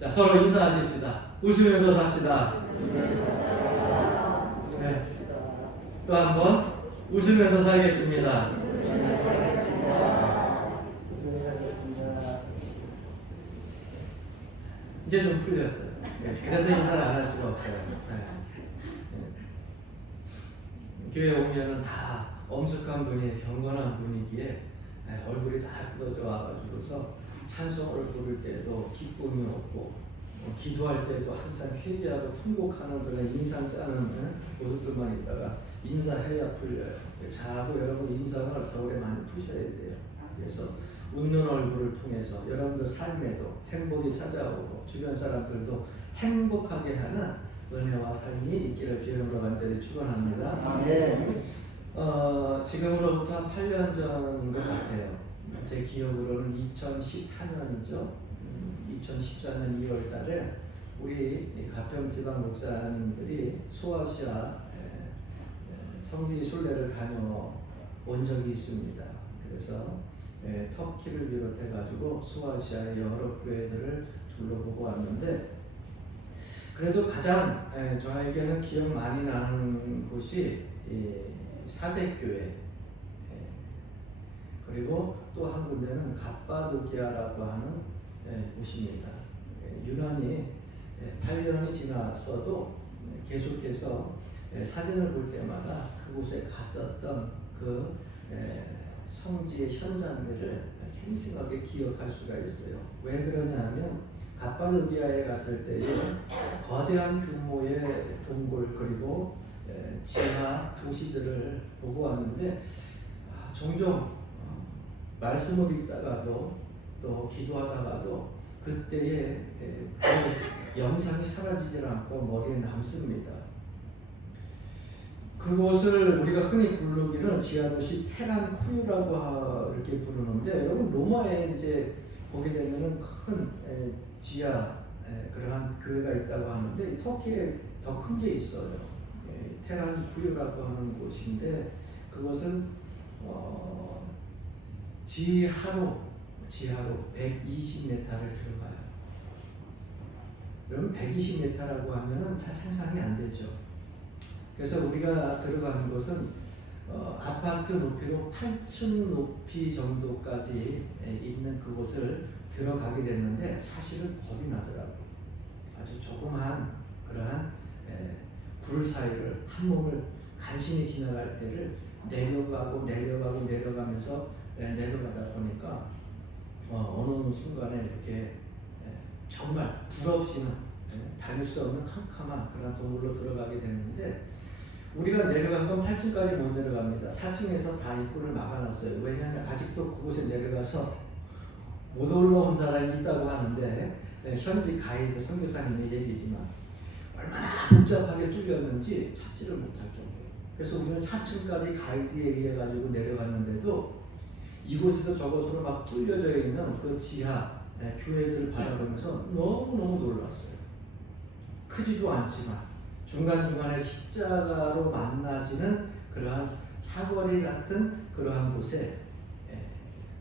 자, 서로 인사하십시다. 웃으면서 삽시다. 네. 또 한 번 웃으면서 살겠습니다. 이제 좀 풀렸어요. 네. 그래서 인사를 안 할 수가 없어요. 네. 교회 오면은 다 엄숙한 분이 경건한 분위기에 얼굴이 다 굳어져 와가지고서 찬송을 부를 때도 기쁨이 없고 기도할 때도 항상 회개하고 통곡하는 그런 인상 짜는 모습들만 있다가 인사해야 풀려요. 자고 여러분 인상을 겨울에 많이 푸셔야 돼요. 그래서 웃는 얼굴을 통해서 여러분들 삶에도 행복이 찾아오고 주변 사람들도 행복하게 하는 은혜와 삶이 있기를 주의 이름으로 간절히 축원합니다. 아멘. 지금으로부터 8년 전인 것 같아요. 제 기억으로는 2014년이죠. 2014년 2월 달에 우리 가평지방 목사님들이 소아시아 성지 순례를 다녀온 적이 있습니다. 그래서 터키를 비롯해 가지고 소아시아의 여러 교회들을 둘러보고 왔는데 그래도 가장 저에게는 기억 많이 나는 곳이 사백교회 그리고 또 한 군데는 갑바도기아라고 하는 곳입니다. 유난히 8년이 지났어도 계속해서 사진을 볼 때마다 그곳에 갔었던 그 성지의 현장들을 생생하게 기억할 수가 있어요. 왜 그러냐 하면 갑바도기아에 갔을 때에 거대한 규모의 동굴 그리고 지하 도시들을 보고 왔는데 종종 말씀을 읽다가도 또 기도하다가도 그때의 그 영상이 사라지질 않고 머리에 남습니다. 그곳을 우리가 흔히 부르기는 지하도시 테란쿠유라고 이렇게 부르는데 여러분 로마에 이제 보게 되면은 큰 지하 그러한 교회가 있다고 하는데 터키에 더 큰 게 있어요. 테란쿠유라고 하는 곳인데 그것은 지하로 120m를 들어가요. 그럼 120m라고 하면은 잘 상상이 안 되죠. 그래서 우리가 들어가는 곳은 아파트 높이로 8층 높이 정도까지 있는 그곳을 들어가게 됐는데 사실은 겁이 나더라고요. 아주 조그마한 그러한 굴 사이를 한 몸을 간신히 지나갈 때를 내려가면서 내려가다 보니까 어느 순간에 이렇게 정말 불없이는 다닐 수 없는 캄캄한 그런 동굴로 들어가게 됐는데 우리가 내려간 건 8층까지 못 내려갑니다. 4층에서 다 입구를 막아놨어요. 왜냐하면 아직도 그곳에 내려가서 못 올라온 사람이 있다고 하는데 현지 가이드 선교사님의 얘기지만 얼마나 복잡하게 뚫렸는지 찾지를 못할 정도예요. 그래서 우리는 4층까지 가이드에 의해 가지고 내려갔는데도 이곳에서 저곳으로 막 뚫려져 있는 그 지하 교회들을 바라보면서 너무너무 놀랐어요. 크지도 않지만 중간중간에 십자가로 만나지는 그러한 사거리 같은 그러한 곳에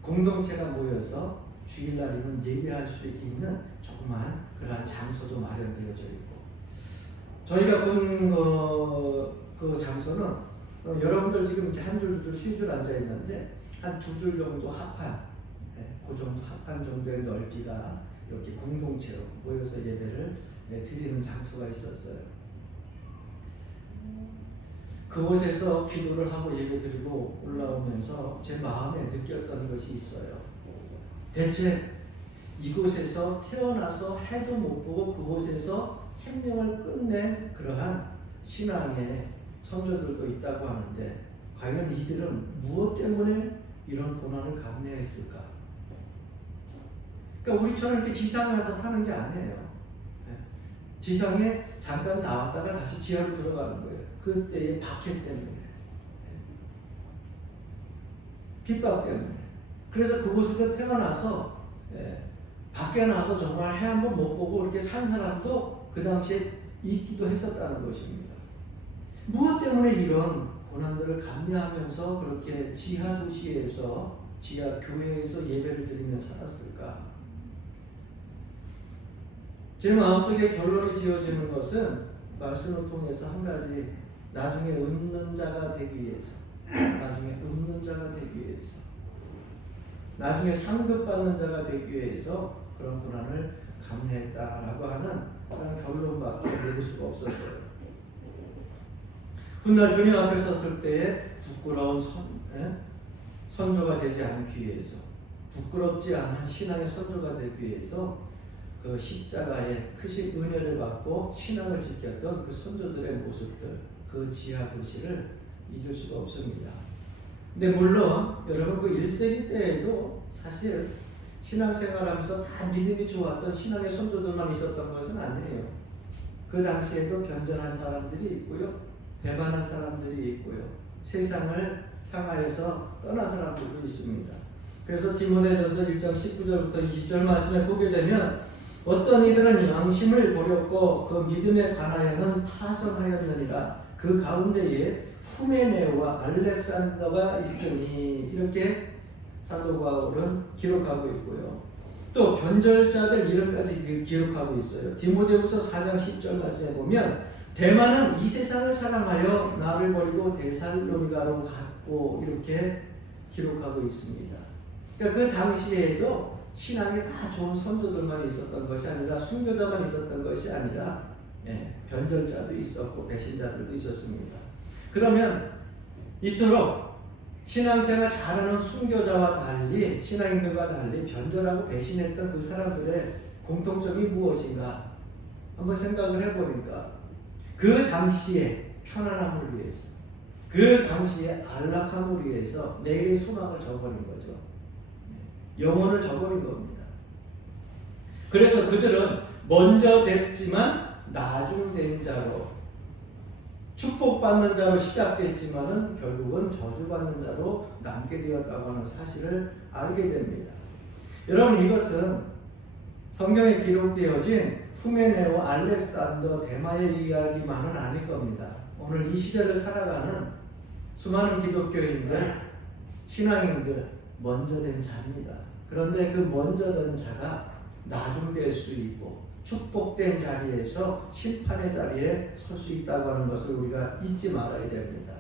공동체가 모여서 주일날이면 예배할 수 있는 조그마한 그러한 장소도 마련되어져 있고 저희가 본 그 장소는 여러분들 지금 이렇게 한 줄, 두 줄, 세 줄 앉아 있는데 한 두 줄 정도 합한, 그 정도 합한 정도의 넓이가 이렇게 공동체로 모여서 예배를 드리는 장소가 있었어요. 그곳에서 기도를 하고 예배 드리고 올라오면서 제 마음에 느꼈던 것이 있어요. 대체 이곳에서 태어나서 해도 못 보고 그곳에서 생명을 끝낸 그러한 신앙의 선조들도 있다고 하는데 과연 이들은 무엇 때문에 이런 고난을 감내했을까? 그러니까 우리처럼 이렇게 지상에서 사는 게 아니에요. 지상에 잠깐 나왔다가 다시 지하로 들어가는 거예요. 그때의 박해 때문에, 핍박 때문에. 그래서 그곳에서 태어나서 밖에 나와서 정말 해 한 번 못 보고 이렇게 산 사람도 그 당시에 있기도 했었다는 것입니다. 무엇 때문에 이런 고난들을 감내하면서 그렇게 지하 도시에서 지하 교회에서 예배를 드리며 살았을까? 제 마음속에 결론이 지어지는 것은 말씀을 통해서 한 가지, 나중에 웃는 자가 되기 위해서, 나중에 웃는 자가 되기 위해서, 나중에 상급받는 자가 되기 위해서 그런 고난을 감내했다라고 하는 그런 결론밖에 내릴 수가 없었어요. 훗날 주님 앞에 섰을 때에 부끄러운 선조가 되지 않기 위해서, 부끄럽지 않은 신앙의 선조가 되기 위해서 그 십자가의 크신 은혜를 받고 신앙을 지켰던 그 선조들의 모습들, 그 지하 도시를 잊을 수가 없습니다. 근데 물론 여러분 그 1세기 때에도 사실 신앙생활하면서 다 믿음이 좋았던 신앙의 선조들만 있었던 것은 아니에요. 그 당시에도 변절한 사람들이 있고요, 배반한 사람들이 있고요, 세상을 향하여서 떠난 사람들도 있습니다. 그래서 디모데전서 1장 19절부터 20절 말씀에 보게 되면 어떤 이들은 양심을 버렸고 그 믿음에 관하여는 파선하였느니라. 그 가운데에 후메네오와 알렉산더가 있으니, 이렇게 사도 바울은 기록하고 있고요. 또 변절자들 이름까지 기록하고 있어요. 디모데후서 4장 10절 말씀에 보면 대만은 이 세상을 사랑하여 나를 버리고 데살로니가로 갔고, 이렇게 기록하고 있습니다. 그러니까 그 당시에도 신앙이 다 좋은 선조들만 있었던 것이 아니라, 순교자만 있었던 것이 아니라 변절자도 있었고 배신자들도 있었습니다. 그러면 이토록 신앙생활 잘하는 순교자와 달리, 신앙인들과 달리 변절하고 배신했던 그 사람들의 공통점이 무엇인가 한번 생각을 해보니까, 그 당시에 편안함을 위해서, 그 당시에 안락함을 위해서 내일의 소망을 저버린 거죠. 영혼을 저버린 겁니다. 그래서 그들은 먼저 됐지만 나중 된 자로, 축복받는 자로 시작됐지만은 결국은 저주받는 자로 남게 되었다고 하는 사실을 알게 됩니다. 여러분, 이것은 성경에 기록되어진 후메네오, 알렉산더, 데마의 이야기만은 아닐 겁니다. 오늘 이 시대를 살아가는 수많은 기독교인들, 신앙인들 먼저 된 자입니다. 그런데 그 먼저 된 자가 나중 될 수 있고 축복된 자리에서 심판의 자리에 설 수 있다고 하는 것을 우리가 잊지 말아야 됩니다.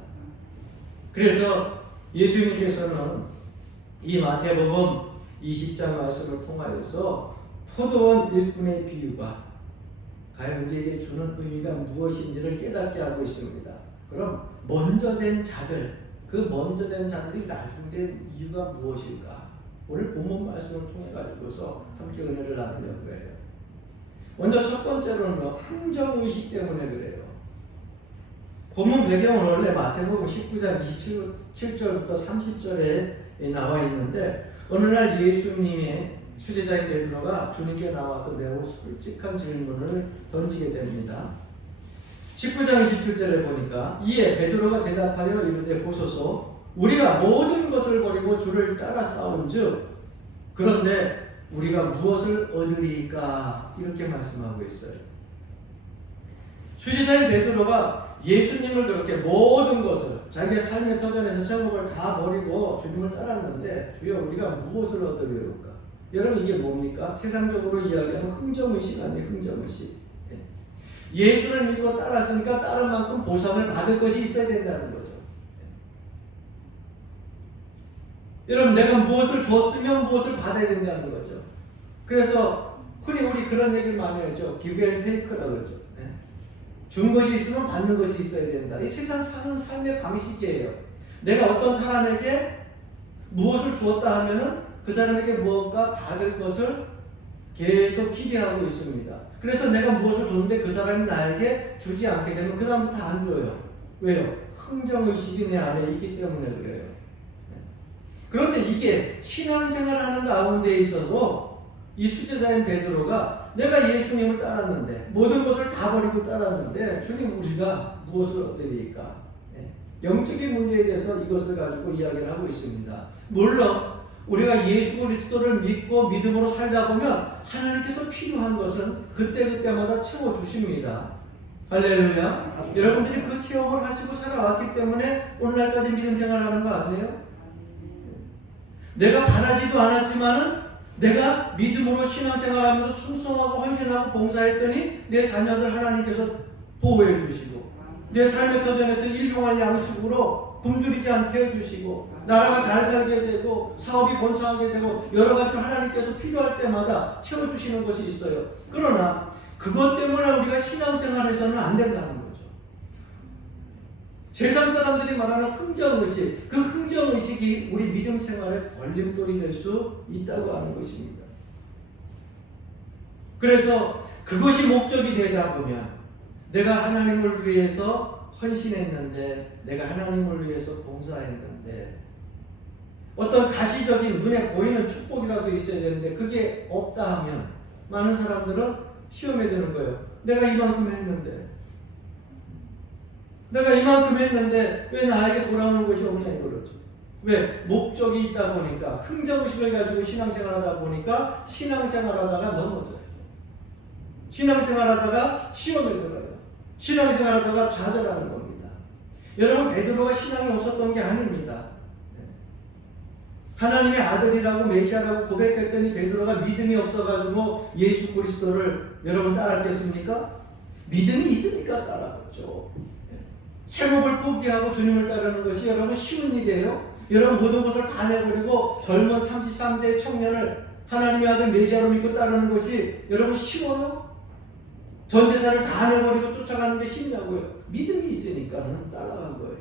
그래서 예수님께서는 이 마태복음 20장 말씀을 통하여서 포도원 일꾼의 비유가 과연 우리에게 주는 의미가 무엇인지를 깨닫게 하고 있습니다. 그럼 먼저 된 자들, 그 먼저 된 자들이 나중 된 이유가 무엇일까? 오늘 본문 말씀을 통해 가지고서 함께 은혜를 나누려고 해요. 먼저 첫 번째로는 흥정의식 때문에 그래요. 본문 배경은 원래 마태복음 19장 27절부터 30절에 나와 있는데, 어느 날 예수님의 수제자인 베드로가 주님께 나와서 매우 솔직한 질문을 던지게 됩니다. 19장 27절에 보니까 이에 베드로가 대답하여 이르되 보소서, 우리가 모든 것을 버리고 주를 따라 싸운즉 그런데 우리가 무엇을 얻으리까? 이렇게 말씀하고 있어요. 수제자인 베드로가 예수님을 그렇게 모든 것을, 자기의 삶의 터전에서 생업을 다 버리고 주님을 따랐는데, 주여 우리가 무엇을 얻으리까? 여러분, 이게 뭡니까? 세상적으로 이야기하면 흥정의식 아니에요? 흥정의식. 예수를 믿고 따랐으니까 따른 만큼 보상을 받을 것이 있어야 된다는 거죠. 여러분, 내가 무엇을 줬으면 무엇을 받아야 된다는 거죠. 그래서 흔히 우리 그런 얘기를 많이 하죠. give and take라고 그러죠. 준 것이 있으면 받는 것이 있어야 된다. 이 세상 사는 삶의 방식이에요. 내가 어떤 사람에게 무엇을 주었다 하면은 그 사람에게 무언가 받을 것을 계속 기대하고 있습니다. 그래서 내가 무엇을 줬는데 그 사람이 나에게 주지 않게 되면 그 다음부터 안 줘요. 왜요? 흥정의식이 내 안에 있기 때문에 그래요. 그런데 이게 신앙생활하는 가운데 있어서 이 수제자인 베드로가 내가 예수님을 따랐는데, 모든 것을 다 버리고 따랐는데 주님 우리가 무엇을 얻으리까? 영적인 문제에 대해서 이것을 가지고 이야기를 하고 있습니다. 물론 우리가 예수 그리스도를 믿고 믿음으로 살다 보면 하나님께서 필요한 것은 그때그때마다 채워주십니다. 할렐루야. 여러분들이 그 체험을 하시고 살아왔기 때문에 오늘날까지 믿음 생활을 하는 거 아니에요? 내가 바라지도 않았지만은 내가 믿음으로 신앙생활하면서 충성하고 헌신하고 봉사했더니 내 자녀들 하나님께서 보호해 주시고 내 삶의 터전에서 일용할 양식으로 굶주리지 않게 해주시고 나라가 잘 살게 되고 사업이 번창하게 되고 여러 가지로 하나님께서 필요할 때마다 채워주시는 것이 있어요. 그러나 그것 때문에 우리가 신앙생활에서는 안 된다는 거죠. 세상 사람들이 말하는 흥정의식, 그 흥정의식이 우리 믿음 생활에 걸림돌이 될 수 있다고 하는 것입니다. 그래서 그것이 목적이 되다 보면 내가 하나님을 위해서 헌신했는데, 내가 하나님을 위해서 봉사했는데, 어떤 가시적인 눈에 보이는 축복이라도 있어야 되는데 그게 없다 하면 많은 사람들은 시험에 드는 거예요. 내가 이만큼 했는데 왜 나에게 돌아오는 것이 없냐 이거죠. 왜? 목적이 있다 보니까, 흥정의식을 가지고 신앙생활하다 보니까 신앙생활하다가 넘어져요. 신앙생활하다가 시험에 들어요. 신앙생활하다가 좌절하는 겁니다. 여러분, 베드로가 신앙이 없었던 게 아닙니다. 하나님의 아들이라고 메시아라고 고백했더니 베드로가 믿음이 없어가지고 예수 그리스도를 여러분 따랐겠습니까? 믿음이 있으니까 따랐죠. 세법을 포기하고 주님을 따르는 것이 여러분 쉬운 일이에요? 여러분 모든 것을 다 내버리고 젊은 33세의 청년을 하나님의 아들 메시아로 믿고 따르는 것이 여러분 쉬워요? 전 재산을 다 내버리고 쫓아가는 게 쉽냐고요? 믿음이 있으니까는 따라간 거예요.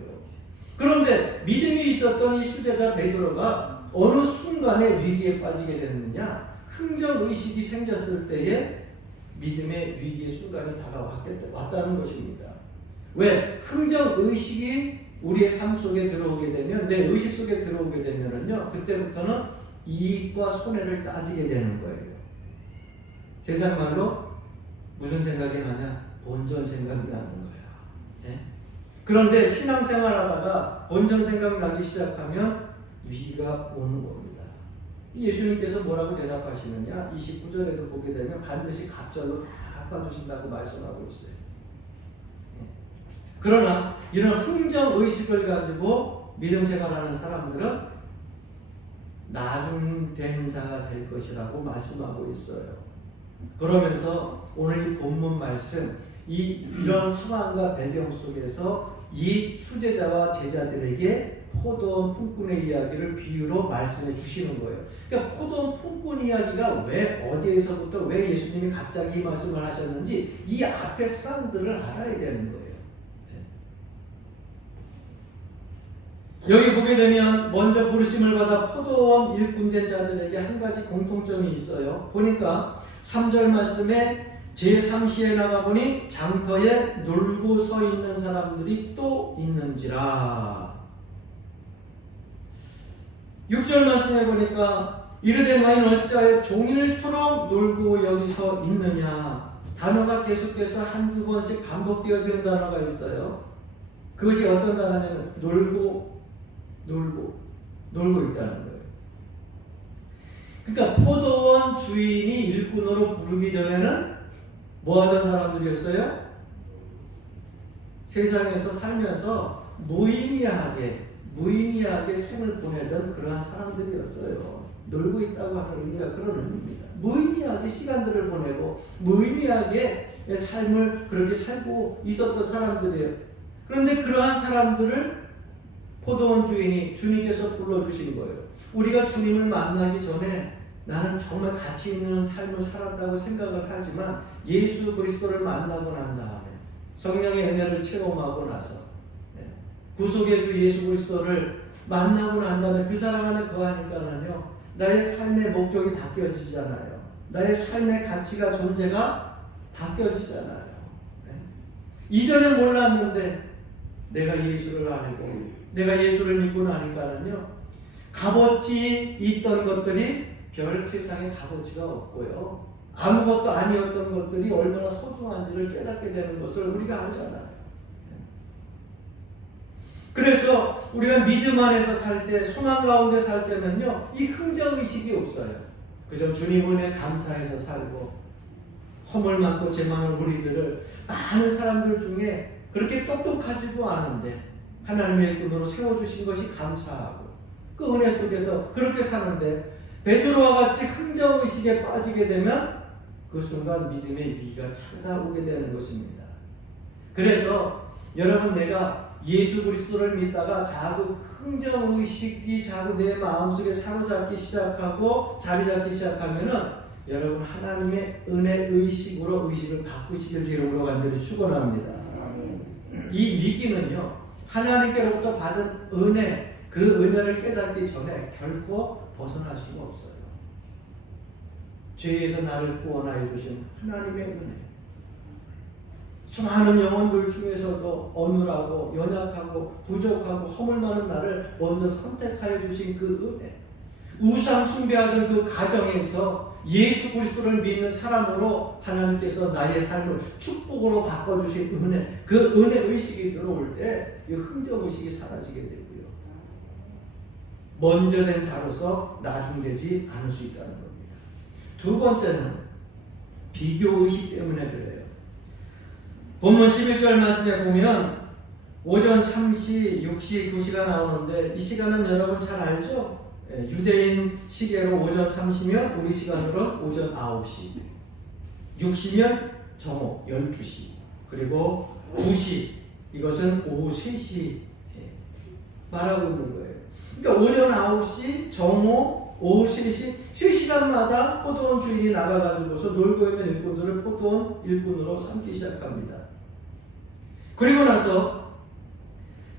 그런데 믿음이 있었던 이 수제자 베드로가 어느 순간에 위기에 빠지게 됐느냐? 흥정의식이 생겼을 때에 믿음의 위기의 순간이 다가왔다는 것입니다. 왜? 흥정의식이 우리의 삶 속에 들어오게 되면, 내 의식 속에 들어오게 되면은요, 그때부터는 이익과 손해를 따지게 되는 거예요. 세상 말로 무슨 생각이 나냐? 본전 생각이 나는 거예요. 네? 그런데 신앙생활 하다가 본전 생각 나기 시작하면 위기가 오는 겁니다. 예수님께서 뭐라고 대답하시느냐? 29절에도 보게 되면 반드시 갑절로 다 갚아주신다고 말씀하고 있어요. 그러나 이런 흥정의식을 가지고 믿음생활하는 사람들은 나중된 자가 될 것이라고 말씀하고 있어요. 그러면서 오늘 이 본문 말씀, 이런 상황과 배경 속에서 이 수제자와 제자들에게 포도원 품꾼의 이야기를 비유로 말씀해 주시는 거예요. 그러니까 포도원 품꾼 이야기가 왜 어디에서부터 왜 예수님이 갑자기 이 말씀을 하셨는지 이 앞에 사람들을 알아야 되는 거예요. 여기 보게 되면 먼저 부르심을 받아 포도원 일꾼된 자들에게 한 가지 공통점이 있어요. 보니까 3절 말씀에 제3시에 나가보니 장터에 놀고 서 있는 사람들이 또 있는지라. 6절 말씀에 보니까 이르되 너희는 어찌하여 종일토록 놀고 여기 서 있느냐. 단어가 계속해서 한두 번씩 반복되어지는 단어가 있어요. 그것이 어떤 단어냐면 놀고 있다는 거예요. 그러니까 포도원 주인이 일꾼으로 부르기 전에는 뭐 하던 사람들이었어요? 세상에서 살면서 무의미하게 생을 보내던 그러한 사람들이었어요. 놀고 있다고 하는 의미가 그런 의미입니다. 무의미하게 시간들을 보내고 무의미하게 삶을 그렇게 살고 있었던 사람들이에요. 그런데 그러한 사람들을 포도원 주인이 주님께서 불러주신 거예요. 우리가 주님을 만나기 전에 나는 정말 가치 있는 삶을 살았다고 생각을 하지만 예수 그리스도를 만나고 난 다음에 성령의 은혜를 체험하고 나서 구속의 주 예수 그리스도를 만나고 난 다음에 그 사랑 안에 거하니까는요, 나의 삶의 목적이 바뀌어지잖아요. 나의 삶의 가치가 존재가 바뀌어지잖아요. 이전에 몰랐는데 내가 예수를 알고 내가 예수를 믿고 나니까는요, 값어치 있던 것들이 별 세상에 값어치가 없고요, 아무것도 아니었던 것들이 얼마나 소중한지를 깨닫게 되는 것을 우리가 알잖아요. 그래서 우리가 믿음 안에서 살 때, 소망 가운데 살 때는요, 이 흥정의식이 없어요. 그저 주님 은혜 감사해서 살고, 허물 많고 죄 많은 우리들을 많은 사람들 중에 그렇게 똑똑하지도 않은데 하나님의 일꾼으로 세워주신 것이 감사하고 그 은혜 속에서 그렇게 사는데, 베드로와 같이 흥정의식에 빠지게 되면 그 순간 믿음의 위기가 찾아오게 되는 것입니다. 그래서 여러분, 내가 예수 그리스도를 믿다가 자꾸 흥정의식이 자꾸 내 마음속에 사로잡기 시작하고 자리 잡기 시작하면은 여러분, 하나님의 은혜의식으로 의식을 바꾸시길 이름으로 간절히 축원합니다. 이 위기는요, 하나님께로부터 받은 은혜, 그 은혜를 깨닫기 전에 결코 벗어날 수가 없어요. 죄에서 나를 구원하여 주신 하나님의 은혜. 수많은 영혼들 중에서도 어눌하고 연약하고 부족하고 허물 많은 나를 먼저 선택하여 주신 그 은혜. 우상 숭배하던 그 가정에서 예수 그리스도를 믿는 사람으로 하나님께서 나의 삶을 축복으로 바꿔주신 은혜, 그 은혜 의식이 들어올 때 이 흥정 의식이 사라지게 되고요. 먼저 된 자로서 나중되지 않을 수 있다는 겁니다. 두 번째는 비교 의식 때문에 그래요. 본문 11절 말씀에 보면 오전 3시, 6시, 9시가 나오는데 이 시간은 여러분 잘 알죠? 유대인 시계로 오전 3시면 우리 시간으로 오전 9시, 6시면 정오 12시, 그리고 9시, 이것은 오후 3시 말하고 있는 거예요. 그러니까 오전 9시, 정오, 오후 3시, 3시간마다 포도원 주인이 나가가지고서 놀고 있는 일꾼들을 포도원 일꾼으로 삼기 시작합니다. 그리고 나서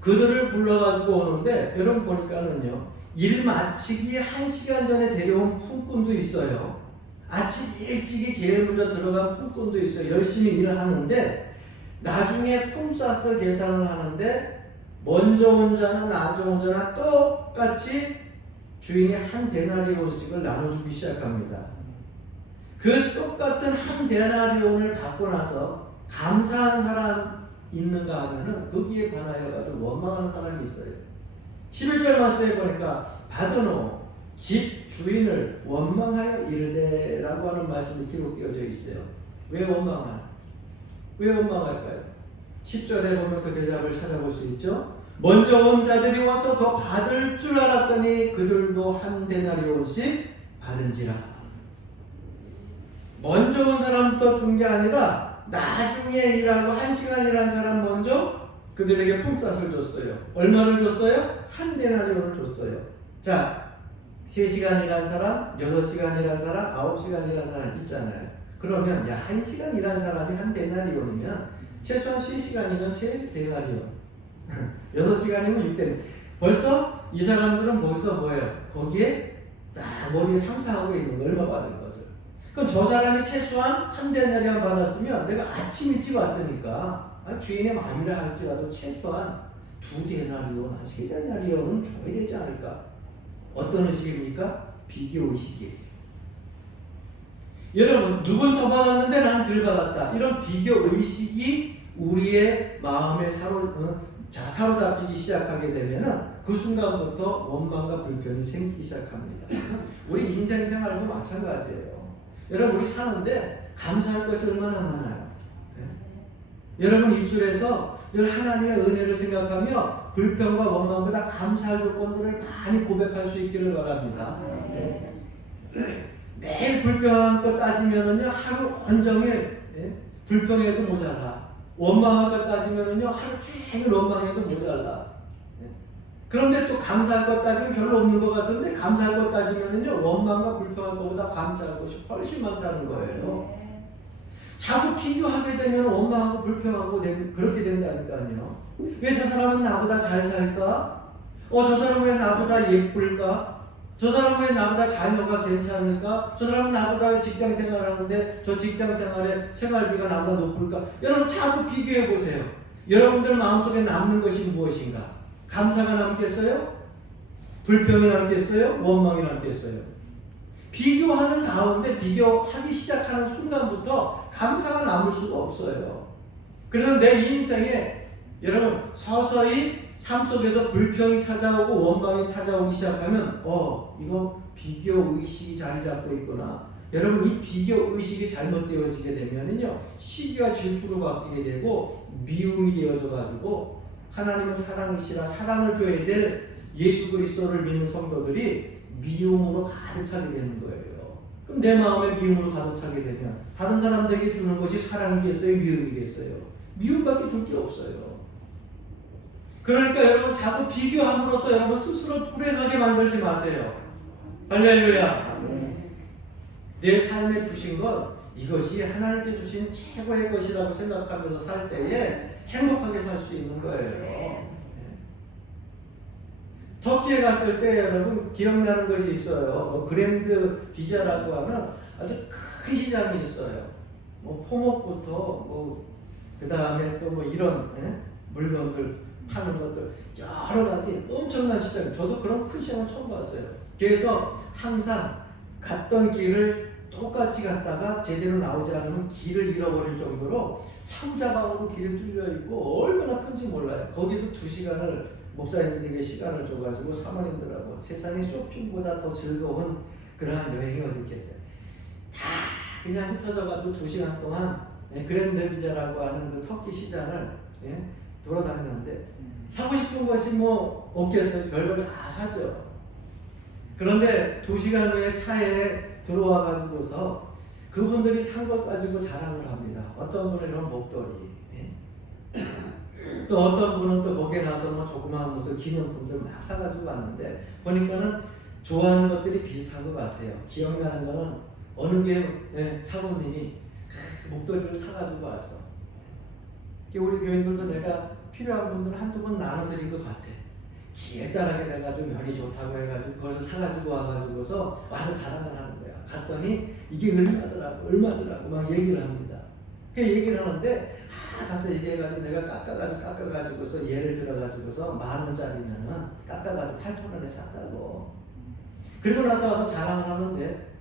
그들을 불러가지고 오는데 여러분 보니까는요, 일 마치기 1시간 전에 데려온 품꾼도 있어요. 아침 일찍이 제일 먼저 들어간 품꾼도 있어요. 열심히 일을 하는데 나중에 품삯을 계산을 하는데 먼저 온 자나 나중에 온 자나 똑같이 주인이 한 데나리온씩을 나눠주기 시작합니다. 그 똑같은 한 데나리온을 받고 나서 감사한 사람 있는가 하면은 거기에 반하여 가지고 원망하는 사람이 있어요. 11절 말씀에 보니까 받으노 집 주인을 원망하여 이르되라고 하는 말씀이 기록되어져 있어요. 왜 원망하나? 왜 원망할까요? 10절에 보면 그 대답을 찾아볼 수 있죠. 먼저 온 자들이 와서 더 받을 줄 알았더니 그들도 한 데나리온씩 받은지라. 먼저 온 사람부터 준 게 아니라 나중에 일하고 1시간 일한 사람 먼저 그들에게 품삯을 줬어요. 얼마를 줬어요? 한 데나리온을 줬어요. 자, 3시간 일한 사람, 6시간 일한 사람, 9시간 일한 사람 있잖아요. 그러면 1시간 일한 사람이 한 데나리온이면 최소한 3시간이면 3데나리온, 6시간이면 6데나리온. 벌써 이 사람들은 벌써 뭐예요? 거기에 딱 머리에 상상하고 있는 거, 얼마 받을 것을. 그럼 저 사람이 최소한 한 데나리온 받았으면 내가 아침 일찍 왔으니까 주인의 마음이라 할지라도 최소한 2데나리온, 3데나리온은 줘야 되지 않을까? 어떤 의식입니까? 비교 의식이에요. 여러분, 누군 더 받았는데 난 덜 받았다. 이런 비교 의식이 우리의 마음에 사로잡히기 시작하게 되면 그 순간부터 원망과 불평이 생기기 시작합니다. 우리 인생 생활도 마찬가지예요. 여러분, 우리 사는데 감사할 것이 얼마나 많아요. 네? 여러분 입술에서 늘 하나님의 은혜를 생각하며 불평과 원망보다 감사할 조건들을 많이 고백할 수 있기를 바랍니다. 네. 매일 불평한 것 따지면은요, 하루 온종일 불평해도 모자라. 원망할 것 따지면은요, 하루 종일 원망해도 모자라. 그런데 또 감사할 것 따지면 별로 없는 것 같은데 감사할 것 따지면은요, 원망과 불평할 것보다 감사할 것이 훨씬 많다는 거예요. 자꾸 비교하게 되면 원망하고 불평하고 그렇게 된다니까요. 왜 저 사람은 나보다 잘 살까? 저 사람은 왜 나보다 예쁠까? 저 사람은 왜 나보다 자녀가 괜찮을까? 저 사람은 나보다 직장 생활하는데 저 직장 생활에 생활비가 나보다 높을까? 여러분 자꾸 비교해 보세요. 여러분들 마음속에 남는 것이 무엇인가? 감사가 남겠어요? 불평이 남겠어요? 원망이 남겠어요? 비교하는 가운데 비교하기 시작하는 순간부터 감사가 남을 수가 없어요. 그래서 내 인생에 여러분 서서히 삶 속에서 불평이 찾아오고 원망이 찾아오기 시작하면 이거 비교 의식이 자리 잡고 있구나. 여러분 이 비교 의식이 잘못되어지게 되면은요, 시기와 질투로 바뀌게 되고 미움이 되어져 가지고 하나님은 사랑이시라 사랑을 줘야 될 예수 그리스도를 믿는 성도들이 미움으로 가득 차게 되는 거예요. 그럼 내 마음에 미움으로 가득 차게 되면 다른 사람들에게 주는 것이 사랑이겠어요? 미움이겠어요? 미움밖에 줄 게 없어요. 그러니까 여러분 자꾸 비교함으로써 여러분 스스로 불행하게 만들지 마세요. 할렐루야. 내 삶에 주신 것 이것이 하나님께 주신 최고의 것이라고 생각하면서 살 때에 행복하게 살 수 있는 거예요. 터키에 갔을 때 여러분 기억나는 것이 있어요. 그랜드 비자라고 하는 아주 큰 시장이 있어요. 포목부터 그 다음에 또 이런 물건들 파는 것들 여러 가지 엄청난 시장. 저도 그런 큰 시장을 처음 봤어요. 그래서 항상 갔던 길을 똑같이 갔다가 제대로 나오지 않으면 길을 잃어버릴 정도로 상자방으로 길이 뚫려 있고 얼마나 큰지 몰라요. 거기서 2시간을 목사님들에게 시간을 줘가지고 사모님들하고 세상에 쇼핑보다 더 즐거운 그러한 여행이 어디 있겠어요. 다 그냥 흩어져가지고 2시간 동안 그랜드 비자라고 하는 그 터키 시장을 돌아다녔는데 사고 싶은 것이 없겠어요. 별걸 다 사죠. 그런데 2시간 후에 차에 들어와 가지고서 그분들이 산 것 가지고 자랑을 합니다. 어떤 분은 이런 목도리, 또 어떤 분은 또 거기에 나서 조그마한 무슨 기념품들 막 사가지고 왔는데 보니까는 좋아하는 것들이 비슷한 것 같아요. 기억나는 거는 어느 교회 사모님이 목도리를 사가지고 왔어. 우리 교인들도 내가 필요한 분들 한두 번 나눠드린 것 같아. 기에 따르게 돼가지고 면이 좋다고 해가지고 그것을 사가지고 와가지고서 와서 자랑을 하는 거야. 갔더니 이게 얼마더라고 막 얘기를 합니다. 그 얘기를 하는데 가서 얘기해가지고 내가 깎아가지고서 예를 들어가지고서 10,000원짜리면은 깎아가지고 8,000원에 샀다고. 그리고 나서 와서 자랑을 하는데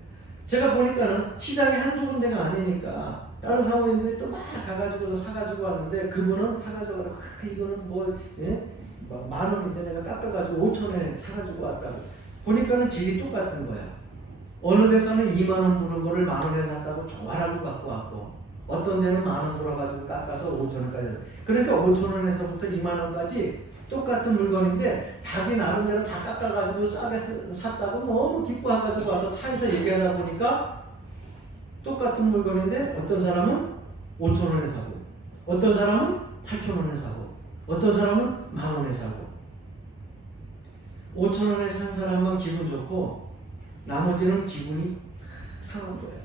제가 보니까는 시장이 한두 군데가 아니니까 다른 사모님들이 또 막 가가지고서 사가지고 왔는데 그분은 사가지고 이거는 10,000원인데 내가 깎아가지고 5,000원에 사가지고 왔다고. 보니까는 질이 똑같은 거야. 어느 데서는 20,000원 부른 거를 10,000원에 샀다고 조화라고 갖고 왔고 어떤 데는 10,000원 돌아가지고 깎아서 5,000원까지. 그러니까 5,000원에서부터 20,000원까지 똑같은 물건인데 자기 나름대로 다 깎아가지고 싸게 샀다고 너무 기뻐해가지고 와서 차에서 얘기하다 보니까 똑같은 물건인데 어떤 사람은 5,000원에 사고 어떤 사람은 8,000원에 사고 어떤 사람은 10,000원에 사고 5,000원에 산 사람만 기분 좋고 나머지는 기분이 상한 거예요.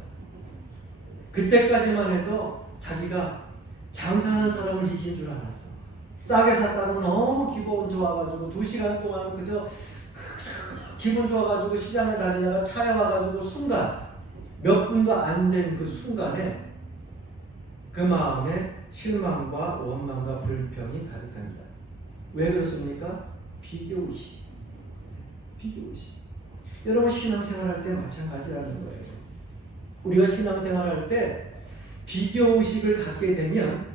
그때까지만 해도 자기가 장사하는 사람을 이긴 줄 알았어. 싸게 샀다고 너무 기분 좋아가지고 2시간 동안 그저 기분 좋아가지고 시장을 다니다가 차에 와가지고 순간 몇 분도 안 된 그 순간에 그 마음에 실망과 원망과 불평이 가득합니다. 왜 그렇습니까? 비교의식. 여러분 신앙생활 할 때 마찬가지라는 거예요. 우리가 신앙생활 할 때 비교의식을 갖게 되면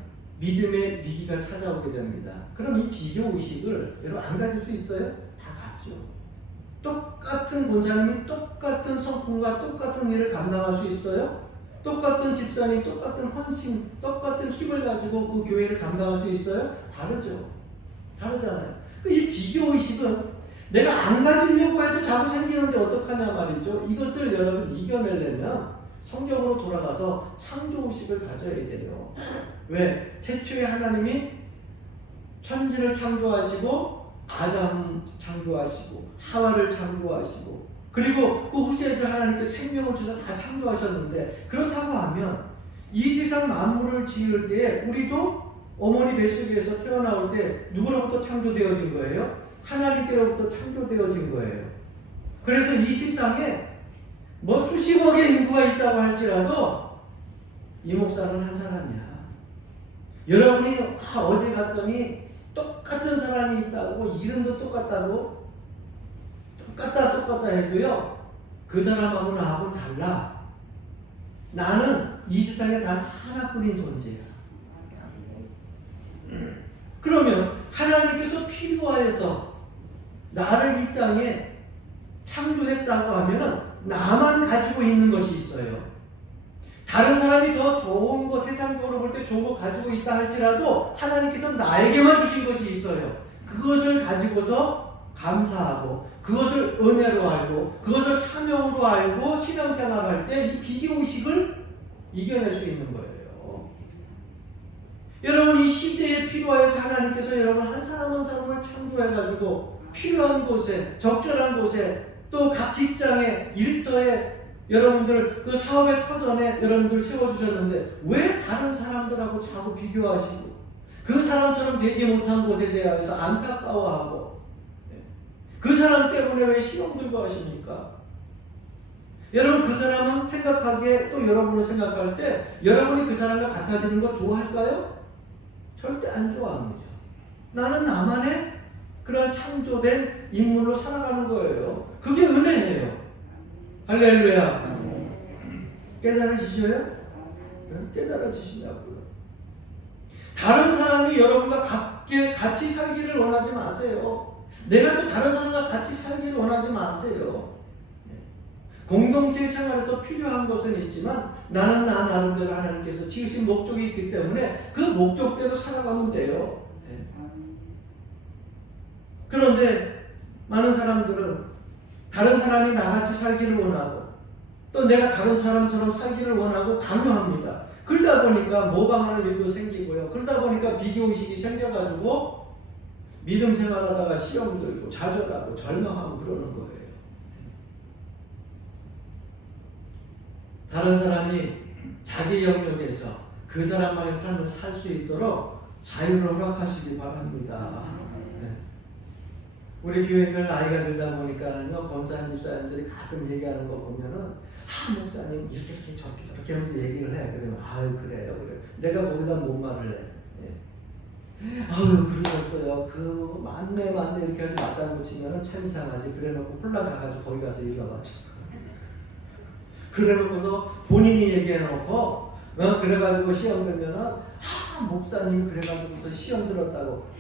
믿음의 위기가 찾아오게 됩니다. 그럼 이 비교의식을 여러분 안 가질 수 있어요? 다 갖죠. 똑같은 권사님이 똑같은 성품과 똑같은 일을 감당할 수 있어요? 똑같은 집사님, 똑같은 헌신, 똑같은 힘을 가지고 그 교회를 감당할 수 있어요? 다르죠. 다르잖아요. 이 비교의식은 내가 안 가지려고 해도 자꾸 생기는데 어떡하냐 말이죠. 이것을 여러분 이겨내려면 성경으로 돌아가서 창조의식을 가져야 돼요. 왜? 최초에 하나님이 천지를 창조하시고 아담 창조하시고 하와를 창조하시고 그리고 그 후세에도 하나님께 생명을 주셔서 다 창조하셨는데 그렇다고 하면 이 세상 만물을 지을 때 우리도 어머니 뱃속에서 태어나올 때 누구로부터 창조되어진 거예요? 하나님께로부터 창조되어진 거예요. 그래서 이 세상에 수십억의 인구가 있다고 할지라도 이 목사는 한 사람이야. 여러분이 어디 갔더니 똑같은 사람이 있다고 이름도 똑같다고 똑같다 해도요 그 사람하고 나하고는 달라. 나는 이 세상에 단 하나뿐인 존재야. 그러면 하나님께서 필요해서 나를 이 땅에 창조했다고 하면은 나만 가지고 있는 것이 있어요. 다른 사람이 더 좋은 거 세상적으로 볼 때 좋은 거 가지고 있다 할지라도 하나님께서 나에게만 주신 것이 있어요. 그것을 가지고서 감사하고 그것을 은혜로 알고 그것을 사명으로 알고 신앙생활할 때 이 비교의식을 이겨낼 수 있는 거예요. 여러분 이 시대에 필요해서 하나님께서 여러분 한 사람 한 사람을 창조해가지고 필요한 곳에 적절한 곳에 또 각 직장에 일터에 여러분들 그 사업의 터전에 여러분들 세워주셨는데 왜 다른 사람들하고 자꾸 비교하시고 그 사람처럼 되지 못한 곳에 대해서 안타까워하고 그 사람 때문에 왜 시험 들고 하십니까? 여러분 그 사람은 생각하기에 또 여러분을 생각할 때 여러분이 그 사람과 같아지는 거 좋아할까요? 절대 안 좋아합니다. 나는 나만의 그런 창조된 인물로 살아가는 거예요. 그게 은혜예요. 할렐루야. 깨달으시죠? 깨달아지시냐고요. 다른 사람이 여러분과 같이 살기를 원하지 마세요. 내가 또 다른 사람과 같이 살기를 원하지 마세요. 공동체 생활에서 필요한 것은 있지만 나는 나 나름대로 하나님께서 지으신 목적이 있기 때문에 그 목적대로 살아가면 돼요. 그런데 많은 사람들은 다른 사람이 나같이 살기를 원하고 또 내가 다른 사람처럼 살기를 원하고 강요합니다. 그러다 보니까 모방하는 일도 생기고요. 그러다 보니까 비교의식이 생겨가지고 믿음 생활하다가 시험 들고 좌절하고 절망하고 그러는 거예요. 다른 사람이 자기 영역에서 그 사람만의 삶을 살 수 있도록 자유를 허락하시기 바랍니다. 우리 교회들 나이가 들다 보니까는요, 권사님 집사님들이 가끔 얘기하는 거 보면은, 목사님, 이렇게 저렇게 하면서 얘기를 해. 그러면, 아유, 그래요. 내가 거기다 뭔 말을 해. 아유, 그러셨어요. 맞네, 이렇게 해서 맞장구 치면은 참 이상하지. 그래 놓고 홀라가가지고 거기 가서 일러봤죠. 그래 놓고서 본인이 얘기해 놓고, 그래가지고 시험 들면은, 목사님이 그래가지고서 시험 들었다고.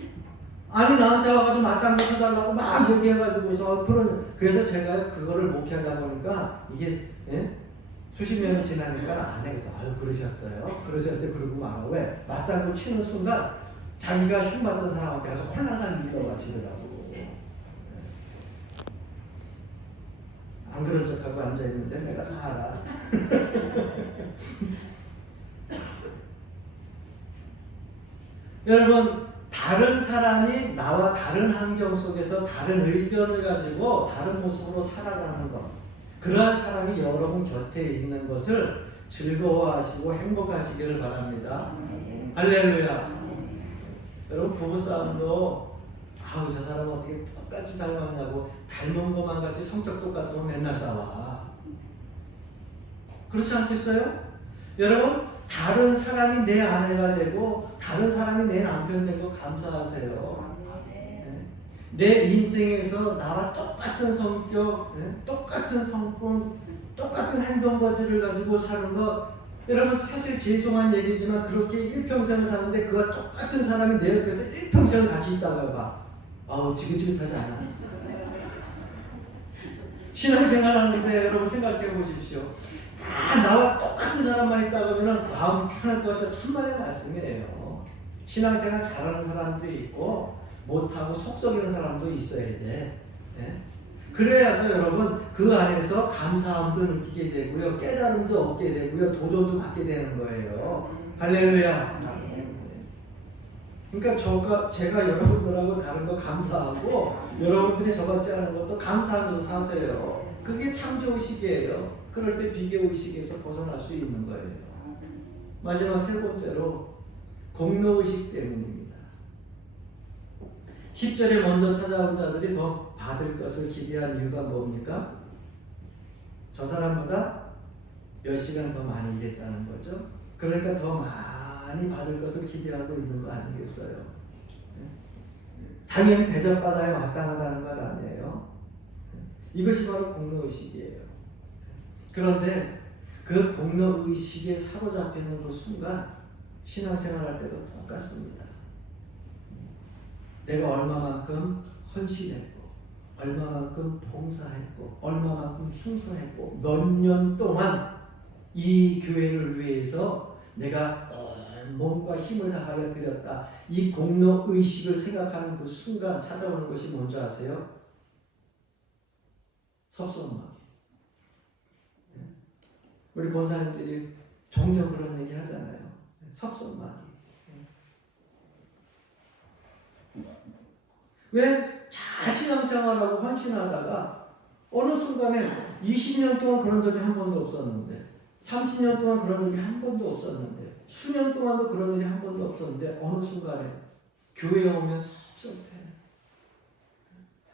아니 나한테 와가지고 맞장구 쳐달라고 막 얘기해가지고서 그래서 제가 그거를 목회하다 보니까 이게 수십 년이 지나니까 안 해. 그래서 아유 그러셨어요 그러고 말아. 왜? 맞장구 치는 순간 자기가 흉 받던 사람한테 가서 홀라당 일러가 지더라고. 안 그런 척하고 앉아있는데 내가 다 알아. 여러분 다른 사람이 나와 다른 환경 속에서 다른 의견을 가지고 다른 모습으로 살아가는 것, 그러한 사람이 여러분 곁에 있는 것을 즐거워하시고 행복하시기를 바랍니다. 할렐루야. 여러분 부부싸움도 저 사람 어떻게 똑같이 닮았냐고, 닮은 것만 같이 성격 똑같으면 맨날 싸워. 그렇지 않겠어요? 여러분 다른 사람이 내 아내가 되고 다른 사람이 내 남편 된 거 감사하세요. 내 인생에서 나와 똑같은 성격, 똑같은 성품, 똑같은 행동거지를 가지고 사는 거, 여러분 사실 죄송한 얘기지만 그렇게 일평생을 사는데 그와 똑같은 사람이 내 옆에서 일평생을 같이 있다고 해봐. 지긋지긋하지 않아? 신앙생활 하는데 여러분 생각해 보십시오. 다 나와 똑같은 사람만 있다고 하면 마음 편할 것 같아. 천만의 말씀이에요. 신앙생활 잘하는 사람들이 있고 못하고 속 썩이는 사람도 있어야 돼. 그래야서 여러분 그 안에서 감사함도 느끼게 되고요, 깨달음도 얻게 되고요, 도전도 받게 되는 거예요. 할렐루야. 그러니까 제가 여러분들하고 다른 거 감사하고 여러분들이 저 같지 않은 것도 감사하면서 사세요. 그게 창조의식이에요. 그럴 때 비교의식에서 벗어날 수 있는 거예요. 마지막 세 번째로 공로의식 때문입니다. 10절에 먼저 찾아온 자들이 더 받을 것을 기대한 이유가 뭡니까? 저 사람보다 몇 시간 더 많이 일했다는 거죠. 그러니까 더 많이 받을 것을 기대하고 있는 거 아니겠어요? 당연히 대접받아야 마땅하다는 건 아니에요. 이것이 바로 공로의식이에요. 그런데 그 공로의식에 사로잡히는 그 순간 신앙생활할 때도 똑같습니다. 내가 얼마만큼 헌신했고, 얼마만큼 봉사했고, 얼마만큼 충성했고, 몇 년 동안 이 교회를 위해서 내가 몸과 힘을 다하여 드렸다. 이 공로의식을 생각하는 그 순간 찾아오는 것이 뭔지 아세요? 섭섭마귀. 우리 권사님들이 종종 그런 얘기 하잖아요. 섭섭마귀. 왜 신앙생활하고 헌신하다가 어느 순간에 20년 동안 그런 적이 한 번도 없었는데, 30년 동안 그런 적이 한 번도 없었는데, 수년 동안도 그런 적이 한 번도 없었는데 어느 순간에 교회에 오면 섭섭해.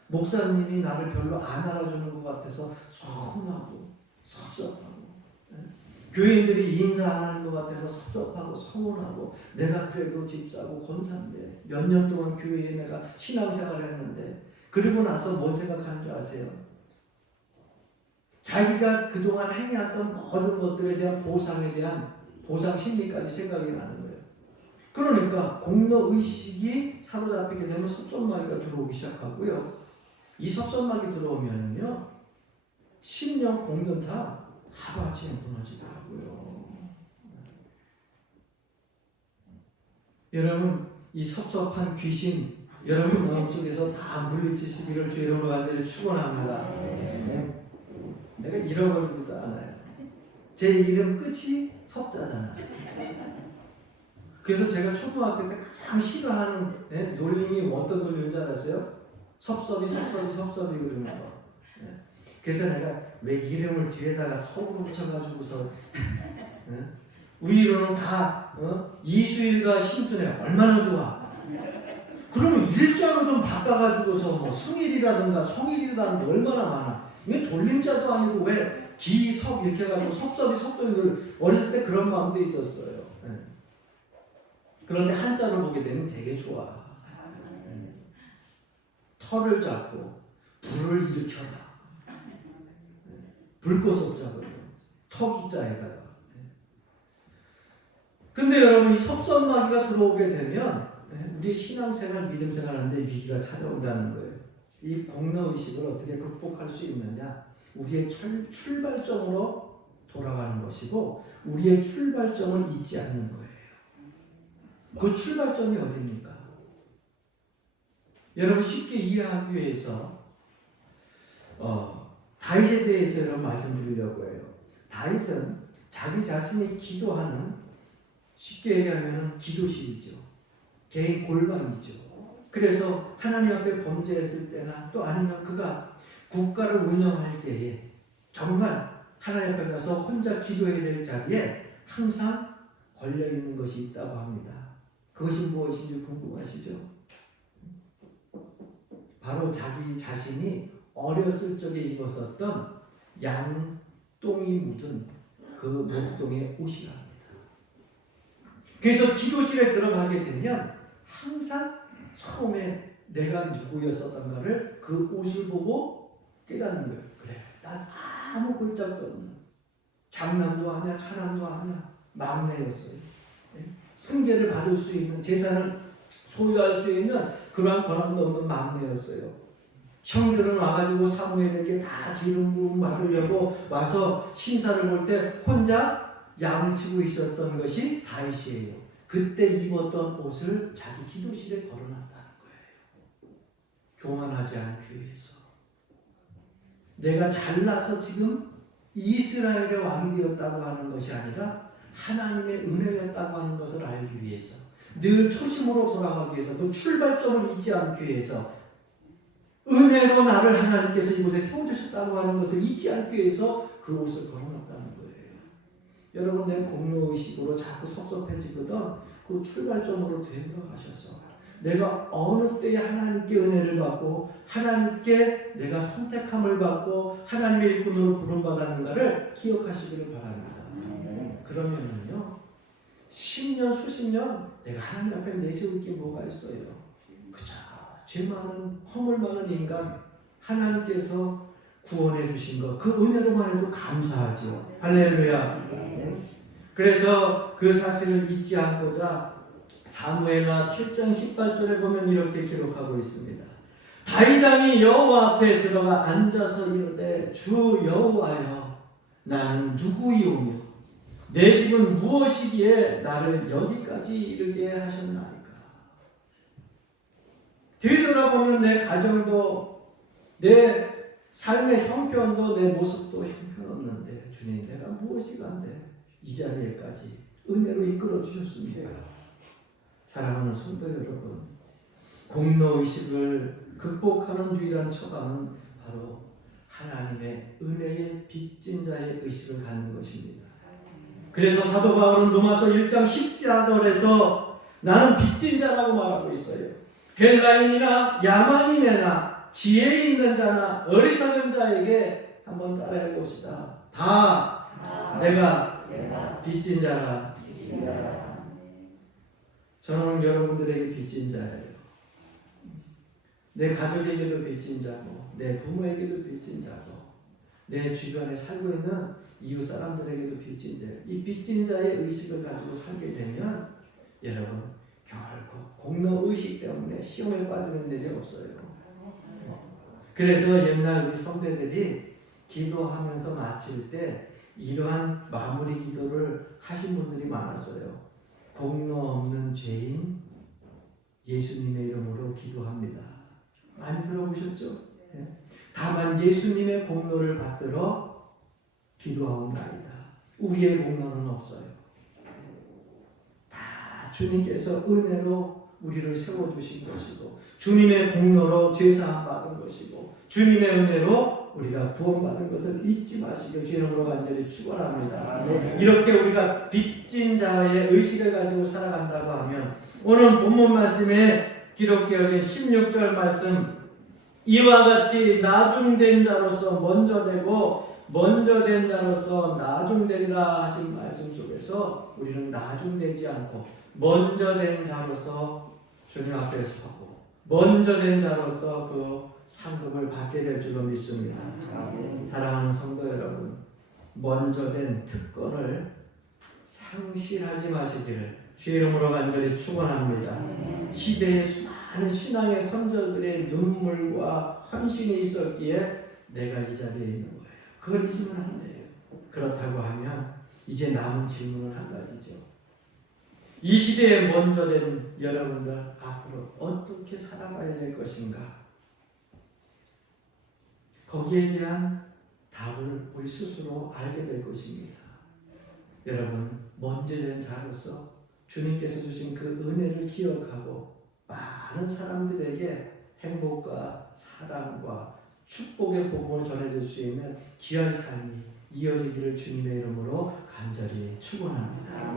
목사님이 나를 별로 안 알아주는 것 같아서 서운하고 섭섭하고, 교인들이 인사 안 하는 것 같아서 섭섭하고 서운하고, 내가 그래도 집사고 권사인데 몇 년 동안 교회에 내가 신앙생활을 했는데, 그리고 나서 뭔 생각하는 줄 아세요? 자기가 그동안 행해왔던 모든 것들에 대한 보상에 대한 보상 심리까지 생각이 나는 거예요. 그러니까 공로의식이 사로잡히게 되면 섭섭마귀가 들어오기 시작하고요. 이 섭섭마귀 들어오면요, 신령 공돈 다 하루아침에 무너지더라고요. 여러분, 이 섭섭한 귀신 여러분 마음속에서 다 물리치시기를 주의 이름으로 간절히 축원합니다. 내가 잃어버리지도 않아요. 제 이름 끝이 섭자잖아요. 그래서 제가 초등학교 때 가장 싫어하는 놀림이 어떤 놀림인 줄 알았어요? 섭섭이 그러는 거. 그래서 내가 왜 이름을 뒤에다가 섭으로 붙여가지고서 위로는 다 이수일과 심순애 얼마나 좋아. 그러면 일자로 좀 바꿔가지고서 뭐 승일이라든가 성일이라든가 얼마나 많아. 이게 돌림자도 아니고 왜 기섭 이렇게 해가지고 섭섭이를 어렸을 때 그런 마음도 있었어요. 그런데 한자로 보게 되면 되게 좋아. 털을 잡고 불을 일으켜라. 불꽃 옥자거든요. 턱이자에다가. 근데 여러분, 이 섭섭마귀가 들어오게 되면 우리의 신앙생활, 믿음생활 하는데 위기가 찾아온다는 거예요. 이 공로의식을 어떻게 극복할 수 있느냐? 우리의 출발점으로 돌아가는 것이고, 우리의 출발점을 잊지 않는 거예요. 그 출발점이 어디입니까? 여러분, 쉽게 이해하기 위해서 다윗에 대해서 여러분 말씀드리려고 해요. 다윗은 자기 자신이 기도하는, 쉽게 얘기하면 기도실이죠. 개인 골방이죠. 그래서 하나님 앞에 범죄했을 때나 또 아니면 그가 국가를 운영할 때에 정말 하나님 앞에 가서 혼자 기도해야 될 자리에 항상 걸려있는 것이 있다고 합니다. 그것이 무엇인지 궁금하시죠? 바로 자기 자신이 어렸을 적에 입었었던 양똥이 묻은 그 목동의 옷이랍니다. 그래서 기도실에 들어가게 되면 항상 처음에 내가 누구였었던가를 그 옷을 보고 깨닫는 거예요. 그래, 난 아무 골짝도 없는, 장남도 하냐 차남도 하냐 막내였어요. 승계를 받을 수 있는, 재산을 소유할 수 있는 그러한 권한도 없는 막내였어요. 형들은 와가지고 사무엘에게 다 기름 부음 받으려고 와서 심사를 볼 때 혼자 양을 치고 있었던 것이 다윗이에요. 그때 입었던 옷을 자기 기도실에 걸어놨다는 거예요. 교만하지 않기 위해서. 내가 잘나서 지금 이스라엘의 왕이 되었다고 하는 것이 아니라 하나님의 은혜였다고 하는 것을 알기 위해서, 늘 초심으로 돌아가기 위해서, 그 출발점을 잊지 않기 위해서, 은혜로 나를 하나님께서 이곳에 세워주셨다고 하는 것을 잊지 않기 위해서 그 옷을 걸어놨다는 거예요. 여러분, 내 공로의식으로 자꾸 섭섭해지거든 그 출발점으로 되돌아가셔서 내가 어느 때에 하나님께 은혜를 받고 하나님께 내가 선택함을 받고 하나님의 일꾼으로 부름받았는가를 기억하시기를 바랍니다. 그러면은요, 10년 수십 년 내가 하나님 앞에 내세울 게 뭐가 있어요? 그저 죄 많은 허물 많은 인간 하나님께서 구원해 주신 것, 그 은혜로만 해도 감사하죠. 할렐루야. 그래서 그 사실을 잊지 않고자 사무엘하 7장 18절에 보면 이렇게 기록하고 있습니다. 다윗 왕이 여호와 앞에 들어가 앉아서 이르되, 주 여호와여, 나는 누구이오며 내 집은 무엇이기에 나를 여기까지 이르게 하셨나이까. 되돌아보면 내 가정도 내 삶의 형편도 내 모습도 형편없는데 주님 내가 무엇이 간데 이 자리에까지 은혜로 이끌어 주셨습니다. 사랑하는 성도 여러분, 공로의식을 극복하는 유일한 처방은 바로 하나님의 은혜의 빚진 자의 의식을 갖는 것입니다. 그래서 사도 바울은 로마서 1장 14절에서 나는 빚진 자라고 말하고 있어요. 헬라인이나 야만인이나 지혜 있는 자나 어리석은 자에게 한번 따라해 봅시다. 다 내가 빚진 자라. 저는 여러분들에게 빚진 자예요. 내 가족에게도 빚진 자고, 내 부모에게도 빚진 자고, 내 주변에 살고 있는 이웃 사람들에게도 빚진 자예요. 이 빚진 자의 의식을 가지고 살게 되면 여러분 결코 공로 의식 때문에 시험에 빠지는 일이 없어요. 그래서 옛날 우리 선배들이 기도하면서 마칠 때 이러한 마무리 기도를 하신 분들이 많았어요. 공로 없는 죄인 예수님의 이름으로 기도합니다. 많이 들어보셨죠? 네. 다만 예수님의 공로를 받들어 기도하옵나이다. 우리의 공로는 없어요. 다 주님께서 은혜로 우리를 세워주신 것이고 주님의 공로로 죄사함 받은 것이고 주님의 은혜로 우리가 구원받은 것을 잊지 마시길 주님으로 간절히 축원합니다. 이렇게 우리가 빚진 자의 의식을 가지고 살아간다고 하면 오늘 본문 말씀에 기록되어진 16절 말씀 이와 같이 나중된 자로서 먼저 되고 먼저 된 자로서 나중되리라 하신 말씀 속에서 우리는 나중되지 않고 먼저 된 자로서 주님 앞에 서고 먼저 된 자로서 그 상급을 받게 될 줄로 믿습니다. 사랑하는 성도 여러분, 먼저 된 특권을 상실하지 마시기를 주의 이름으로 간절히 축원합니다. 시대에 수많은 신앙의 선조들의 눈물과 헌신이 있었기에 내가 이 자리에 있는 거예요. 그걸 잊으면 안 돼요. 그렇다고 하면 이제 남은 질문은 한 가지죠. 이 시대에 먼저 된 여러분들 앞으로 어떻게 살아가야 될 것인가? 거기에 대한 답을 우리 스스로 알게 될 것입니다. 여러분, 먼저 된 자로서 주님께서 주신 그 은혜를 기억하고 많은 사람들에게 행복과 사랑과 축복의 복음을 전해줄 수 있는 귀한 삶이 이어지기를 주님의 이름으로 간절히 축원합니다.